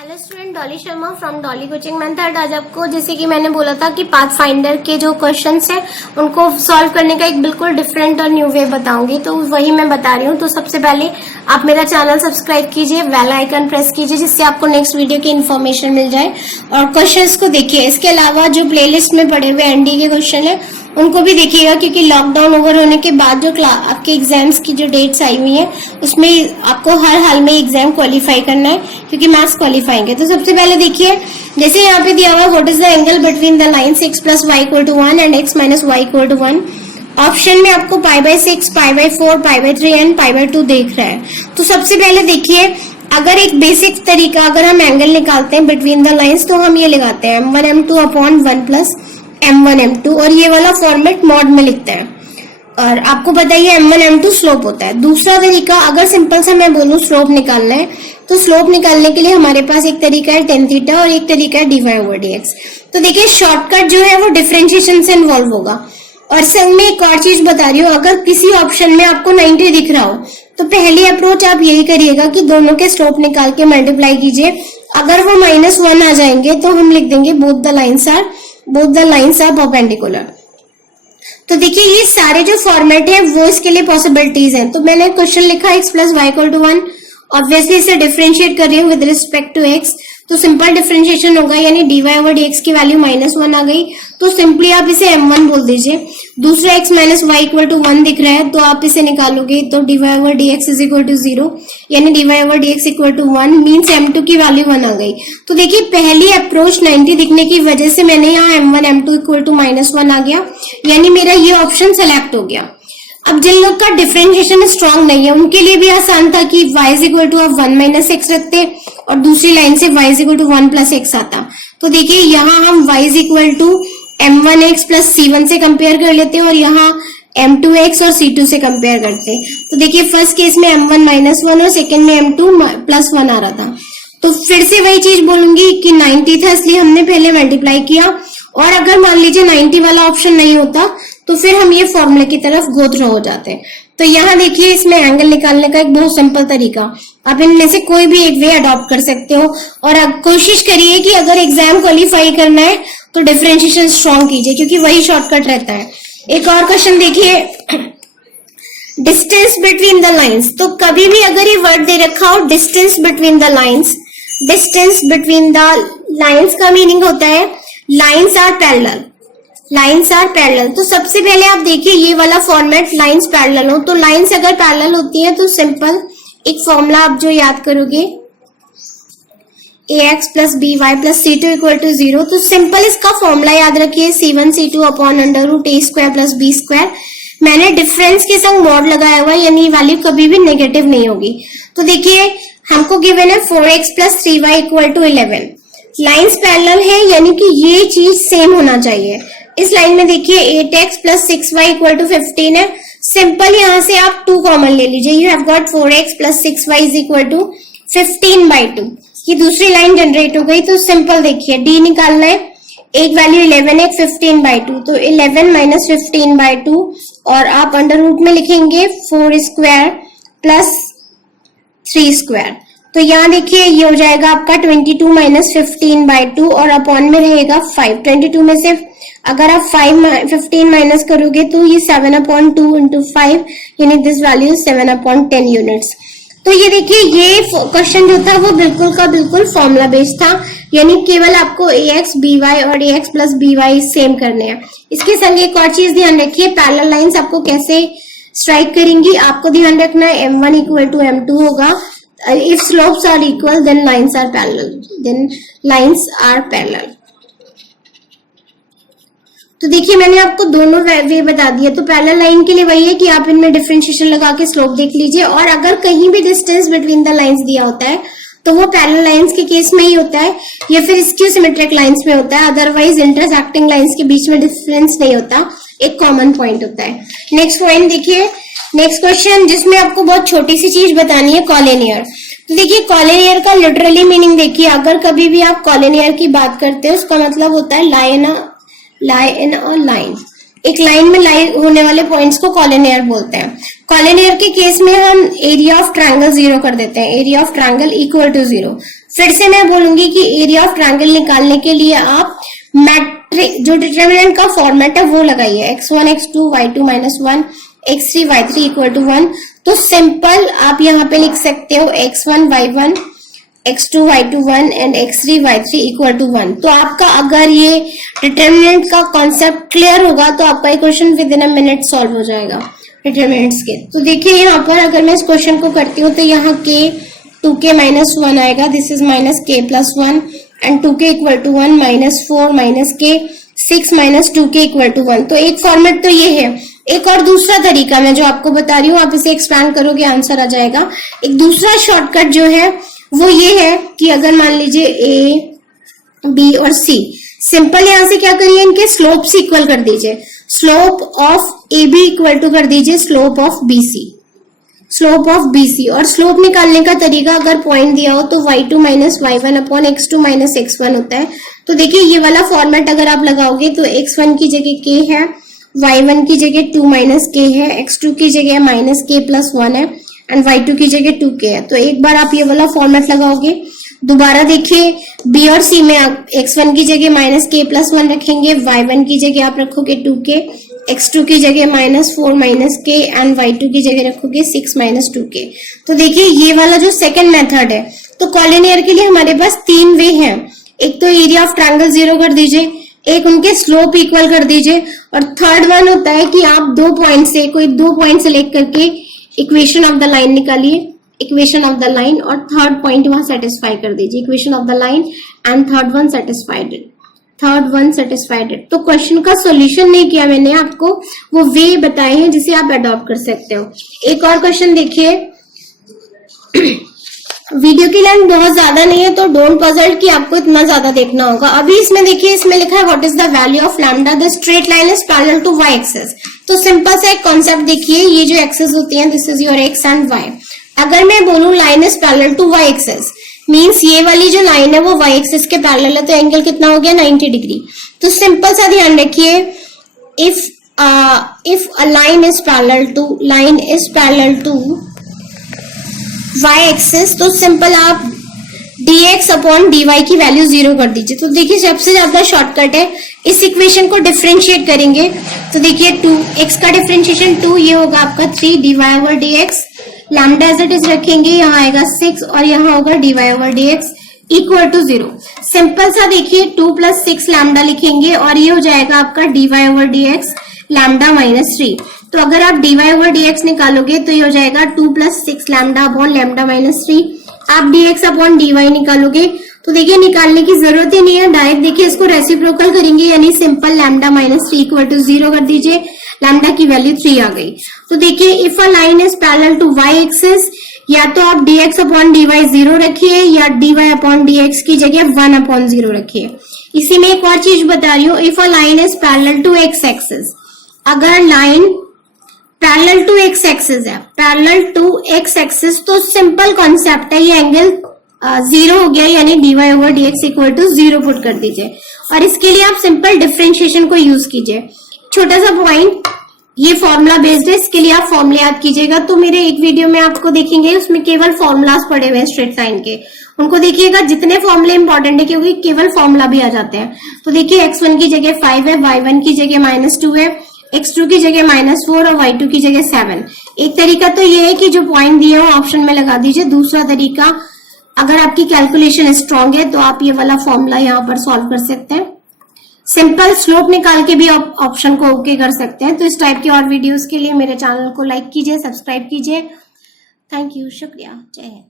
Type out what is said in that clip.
Hello student, Dolly Sharma from Dolly coaching method. आज आपको जैसे कि मैंने बोला था कि पाथ फाइंडर के जो क्वेश्चंस हैं उनको सॉल्व करने का एक बिल्कुल डिफरेंट और न्यू वे बताऊंगी, तो वही मैं बता रही हूँ। तो सबसे पहले आप मेरा चैनल सब्सक्राइब कीजिए, बेल आइकन प्रेस कीजिए, जिससे आपको नेक्स्ट वीडियो की इन्फॉर्मेशन मिल जाए और क्वेश्चंस को देखिए। इसके अलावा जो प्लेलिस्ट में पड़े हुए एनडी के क्वेश्चन है उनको भी देखिएगा, क्योंकि लॉकडाउन ओवर होने के बाद जो आपके एग्जाम्स की जो डेट्स आई हुई हैं उसमें आपको हर हाल में एग्जाम क्वालिफाई करना है, क्योंकि मार्क्स क्वालिफाइंग है। तो सबसे पहले देखिए, जैसे यहाँ पे दिया हुआ what is the angle between the lines x + y = 1 and x - y = 1। Option में आपको π/6, π/4, π/3 एंड π/2 देख रहा है। तो सबसे पहले देखिए, अगर एक बेसिक तरीका अगर हम एंगल निकालते हैं बिटवीन द लाइन्स तो हम ये लगाते हैं m1 m2 / 1 + m1 m2, और ये वाला फॉर्मेट मॉड में लिखते हैं। और आपको पता ही है m1 m2 स्लोप होता है। दूसरा तरीका, अगर सिंपल सा मैं बोलूं स्लोप निकालना है, तो स्लोप निकालने के लिए हमारे पास एक तरीका है tan थीटा और एक तरीका है dy/dx। तो देखिए, शॉर्टकट जो है वो डिफरेंशिएशन से इन्वॉल्व होगा। और संग में एक और चीज बता रही हूँ, अगर किसी ऑप्शन में आपको 90 दिख रहा हो तो पहली अप्रोच आप यही करिएगा कि दोनों के स्लोप निकाल के मल्टीप्लाई कीजिए। अगर वो -1 आ जाएंगे तो हम लिख देंगे both the lines are perpendicular. तो देखिए, ये सारे जो फॉर्मेट है वो इसके लिए पॉसिबिलिटीज हैं। तो मैंने क्वेश्चन लिखा x + y = 1, ऑब्वियसली इसे डिफरेंशिएट कर रही हूँ विद रिस्पेक्ट टू x, तो सिंपल डिफरेंशिएशन होगा, यानी dy/dx की वैल्यू -1 आ गई, तो सिंपली आप इसे m1 बोल दीजिए। दूसरा x - y = 1 दिख रहा है, तो आप इसे निकालोगे तो dy/dx = 0, यानी dy/dx = 1 मीन्स m2 की वैल्यू 1 आ गई। तो देखिए, पहली अप्रोच 90 दिखने की वजह से मैंने यहाँ m1 m2 = -1 आ गया, यानी मेरा ये ऑप्शन सेलेक्ट हो गया। अब जिन लोग का डिफरेंशिएशन स्ट्रांग नहीं है उनके लिए भी आसान था कि y = 1 - x रखते और दूसरी लाइन से y = 1 + x आता। तो देखिए, यहाँ हम y = m1x + c1 से कंपेयर कर लेते हैं और यहाँ m2x और c2 से कंपेयर करते हैं। तो देखिए, फर्स्ट केस में m1 -1 और सेकेंड में m2 +1 आ रहा था। तो फिर से वही चीज बोलूंगी कि 90 था, इसलिए हमने पहले मल्टीप्लाई किया। और अगर मान लीजिए 90 वाला ऑप्शन नहीं होता तो फिर हम ये फॉर्मूले की तरफ गो थ्रू हो जाते हैं। तो यहाँ देखिए, इसमें एंगल निकालने का एक बहुत सिंपल तरीका, आप इनमें से कोई भी एक वे अडॉप्ट कर सकते हो। और अब कोशिश करिए कि अगर एग्जाम क्वालिफाई करना है तो डिफरेंशिएशन स्ट्रॉन्ग कीजिए, क्योंकि वही शॉर्टकट रहता है। एक और क्वेश्चन देखिए, डिस्टेंस बिटवीन द लाइन्स। तो कभी भी अगर ये वर्ड दे रखा हो distance between the lines, distance between the lines का मीनिंग होता है लाइन्स आर पैरेलल। तो सबसे पहले आप देखिए, ये वाला फॉर्मेट लाइन्स पैरेलल हो, तो लाइन्स अगर पैरेलल होती है तो सिंपल एक फॉर्मूला आप जो याद करोगे, ax + by + c2 = 0। तो सिंपल इसका फॉर्मूला याद रखिए, c1 c2 / √a² + b²। मैंने डिफरेंस के संग मॉड लगाया हुआ है, यानी वैल्यू कभी भी नेगेटिव नहीं होगी। तो देखिए, हमको गिवन है 4x + 3y = 11। लाइन्स पैरेलल है, यानी कि ये चीज सेम होना चाहिए। इस लाइन में देखिए 8x + 6y = 15 है। सिंपल यहाँ से आप 2 कॉमन ले लीजिए, you have got 4x + 6y = 15/2। ये दूसरी लाइन जनरेट हो गई। तो सिंपल देखिए, d निकालना है, एक वैल्यू 11 है, 15/2, तो 11 - 15/2, और आप अंडर रूट में लिखेंगे 4² + 3²। तो यहाँ देखिए, ये हो जाएगा आपका 22 - 15/2 और अपॉन में रहेगा 5। 22 में से अगर आप 15 माइनस करोगे तो ये 7/2 × 5, यानी दिस वैल्यू 7/10 यूनिट्स। तो ये देखिए, ये क्वेश्चन जो था वो बिल्कुल का बिल्कुल फॉर्मूला बेस्ड था, यानी केवल आपको ax by और ax + by सेम करने हैं। इसके संग एक और चीज ध्यान रखिए, पैरेलल लाइंस आपको कैसे स्ट्राइक करेंगी, आपको ध्यान रखना है m1 = m2 होगा। If slopes are equal, then lines are parallel. तो देखिए, मैंने आपको दोनों वे बता दिए। तो पैरेलल लाइन के लिए वही है कि आप इनमें डिफरेंशिएशन लगा के स्लोप देख लीजिए, और अगर कहीं भी डिस्टेंस बिटवीन द लाइंस दिया होता है तो वो पैरेलल लाइंस के केस में ही होता है, या फिर स्क्यू सिमेट्रिक लाइंस में होता है। अदरवाइज इंटरसेक्टिंग लाइंस के बीच में डिफरेंस नहीं होता, एक कॉमन पॉइंट होता है। नेक्स्ट पॉइंट देखिए, नेक्स्ट क्वेश्चन जिसमें आपको बहुत छोटी सी चीज बतानी है, कॉलिनियर। तो देखिए, कॉलिनियर का लिटरली मीनिंग देखिए, अगर कभी भी आप कॉलिनियर की बात करते हो उसका मतलब होता है लाई इन अ लाइन। एक लाइन में लाई होने वाले पॉइंट्स को कॉलिनियर बोलते हैं। कॉलिनियर के केस में हम एरिया ऑफ ट्रायंगल 0 कर देते हैं, एरिया ऑफ ट्रायंगल = 0। फिर से मैं बोलूंगी कि एरिया ऑफ ट्रायंगल निकालने के लिए आप मैट्रिक्स जो डिटरमिनेंट का फॉर्मेट है वो लगाइए, x1 x2 y2 -1 x3 y3 = 1। तो सिंपल आप यहाँ पे लिख सकते हो x1 y1 x2 y2 1 and x3 y3 = 1। तो आपका अगर ये डिटरमिनेंट का कॉन्सेप्ट क्लियर होगा तो आपका question with in a minute solve हो जाएगा डिटरमिनेंट्स के। तो देखिए यहाँ पर अगर मैं इस क्वेश्चन को करती हूँ तो यहाँ k 2k -1 आएगा, this is -k + 1 and 2k = 1 -4 -k 6 -2k = 1। तो एक फॉर्मेट तो ये है। एक और दूसरा तरीका मैं जो आपको बता रही हूँ, आप इसे एक्सपैंड करोगे आंसर आ जाएगा। एक दूसरा शॉर्टकट जो है वो ये है कि अगर मान लीजिए A, B और C, सिंपल यहां से क्या करिए, इनके स्लोप्स इक्वल कर दीजिए। स्लोप ऑफ AB = कर दीजिए slope of BC, slope of BC। और स्लोप निकालने का तरीका अगर पॉइंट दिया हो तो y2 - y1 / x2 - x1 होता है। तो देखिए ये वाला फॉर्मेट अगर आप लगाओगे तो x1 की जगह k है, y1 की जगह 2 - k है, x2 की जगह -k + 1 है एंड y2 की जगह 2k है। तो एक बार आप ये वाला फॉर्मेट लगाओगे, दोबारा देखिए B और C में आप x1 की जगह -k + 1 रखेंगे, y1 की जगह आप रखोगे 2k, x2 की जगह -4 - k एंड y2 की जगह रखोगे 6 - 2k। तो देखिए ये वाला जो सेकंड मेथड है, तो कॉलिनियर के लिए हमारे पास 3 वे हैं। एक तो एरिया ऑफ ट्रायंगल 0 कर दीजिए, एक उनके स्लोप इक्वल कर दीजिए, और थर्ड वन होता है कि आप दो पॉइंट सेलेक्ट करके इक्वेशन ऑफ द लाइन निकालिए, इक्वेशन ऑफ द लाइन, और थर्ड पॉइंट वहां सेटिस्फाई कर दीजिए, equation of the line and third one satisfied. तो क्वेश्चन का सॉल्यूशन नहीं किया मैंने, आपको वो वे बताए हैं जिसे आप अडॉप्ट कर सकते हो। एक और क्वेश्चन देखिए, वीडियो की लेंथ बहुत ज्यादा नहीं है तो डोंट पजल कि आपको इतना ज्यादा देखना होगा। अभी इसमें देखिए, इसमें लिखा है what is the value of lambda, the straight line is parallel to y axis. तो सिंपल सा एक कॉन्सेप्ट देखिए, ये जो एक्सिस होती है this is your x and y। अगर मैं बोलूं line is parallel to y axis, means ये वाली जो लाइन है वो y एक्सिस के पैरेलल है, तो एंगल कितना हो गया 90 डिग्री। तो सिंपल सा ध्यान रखिए, if a line is parallel to y axis, तो सिंपल आप dx अपॉन dy की वैल्यू 0 कर दीजिए। तो देखिए सबसे ज्यादा शॉर्टकट है, इस इक्वेशन को डिफरेंशिएट करेंगे। तो देखिए 2x का डिफरेंशिएशन 2, ये होगा आपका 3 dy/dx, lambda as it is रखेंगे, यहाँ आएगा 6 और यहाँ होगा dy/dx = 0। सिंपल सा देखिए 2 + 6 लैम्डा लिखेंगे और ये हो जाएगा आपका dy/dx लैम्डा -3। तो अगर आप dy/dx निकालोगे तो ये हो जाएगा 2 + 6 लैम्डा अपॉन लैम्डा -3। आप dx अपॉन dy निकालोगे तो देखिए निकालने की जरूरत ही नहीं है, डायरेक्ट देखिए इसको रेसिप्रोकल करेंगे, यानी सिंपल लैम्डा -3 = 0 कर दीजिए, लैम्डा की वैल्यू 3 आ गई। तो देखिए if a line is parallel to y axis, या तो आप dx अपॉन dy 0 रखिए या dy अपॉन dx की जगह 1/0 रखिए। इसी में एक और चीज बता रही हूँ, if a line is parallel to x axis, अगर line parallel to x axis है, पैरेलल टू x एक्सिस, तो सिंपल कॉन्सेप्ट है, ये एंगल 0 हो गया, यानी dy/dx = 0 पुट कर दीजिए। और इसके लिए आप सिंपल डिफरेंशिएशन को यूज कीजिए। छोटा सा पॉइंट, ये फॉर्मूला बेस्ड है, इसके लिए आप फॉर्मूला याद कीजिएगा। तो मेरे एक वीडियो में आपको देखेंगे, उसमें केवल फॉर्मूलाज पड़े हुए हैं स्ट्रेट लाइन के, उनको देखिएगा, जितने फॉर्मूले इंपॉर्टेंट है क्योंकि केवल फॉर्मूला भी आ जाते हैं। तो देखिए x1 की जगह 5 है, y1 की जगह -2 है, x2 की जगह -4 और y2 की जगह 7। एक तरीका तो ये है कि जो पॉइंट दिए हो ऑप्शन में लगा दीजिए। दूसरा तरीका, अगर आपकी कैलकुलेशन स्ट्रांग है तो आप ये वाला फॉर्मूला यहाँ पर सॉल्व कर सकते हैं, सिंपल स्लोप निकाल के भी ऑप्शन को ओके कर सकते हैं। तो इस टाइप के और वीडियोस के लिए मेरे चैनल को लाइक कीजिए, सब्सक्राइब कीजिए। थैंक यू, शुक्रिया, जय हिंद।